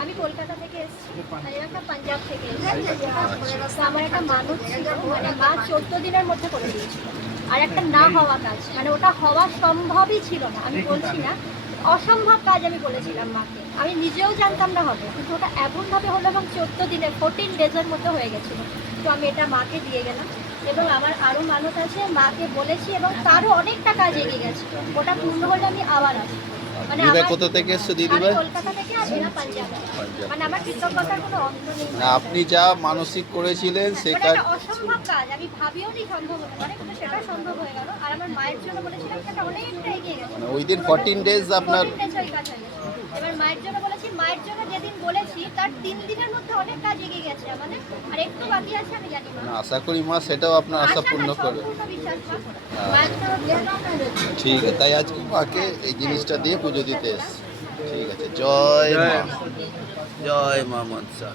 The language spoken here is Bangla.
আমি কলকাতা থেকে এসেছি আর এরা একটা পাঞ্জাব থেকে এসেছি। তো আমার একটা মানত ছিল, মানে মা 14 দিনের মধ্যে করে দিয়েছিল। আর একটা না হওয়া কাজ, মানে ওটা হওয়া সম্ভবই ছিল না, আমি বলছি না অসম্ভব কাজ আমি বলেছিলাম মাকে। আমি নিজেও জানতাম না হবে, কিন্তু ওটা এমনভাবে হলো এবং 14 দিনের 14 ডেজের মধ্যে হয়ে গেছিলো। তো আমি এটা মাকে দিয়ে গেলাম এবং আমার আরও মানত আছে, মাকে বলেছি এবং তারও অনেকটা কাজ এগিয়ে গেছে। ওটা পূর্ণ হলে আমি আবার আসবো। মানে দিদিভাই আমার কোথা থেকে এসছো আমি দিদিভাই? কলকাতা থেকে আর এরা পাঞ্জাব। পাঞ্জাব। মানে আমার কৃতজ্ঞতার কোনো অন্ত নেই। না, আপনি যা মানসিক করেছিলেন সে ওটা কাজ একটা অসম্ভব কাজ, আমি ভাবিও নি সম্ভব হতে পারে, কিন্তু সেটা সম্ভব হয়ে গেল। আর আমার মায়ের জন্য বলেছিলাম, সেটা অনেকটা এগিয়ে গেছে। মানে উইদিন 14 ডেজ আপনার 14 days ওই কাজ হয়ে গেছে। এবার মায়ের জন্য বলেছি, মায়ের জন্য যেদিন বলেছি তার 3 দিনের মধ্যে অনেক কাজ এগিয়ে গেছে আমাদের। আর একটু বাকি আছে, আমি জানি না। আশা করি মা সেটাও আপনার আশা পূর্ণ করে। সম্পূর্ণ বিশ্বাস মা। মায়ের তো ঠিক আছে, তাই আজকে মাকে এই জিনিসটা দিয়ে পুজো দিতে এসছি। ঠিক আছে, জয় মা, জয় মা মনসা।